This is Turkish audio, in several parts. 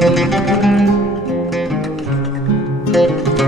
thank you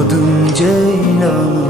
Adım Ceylanım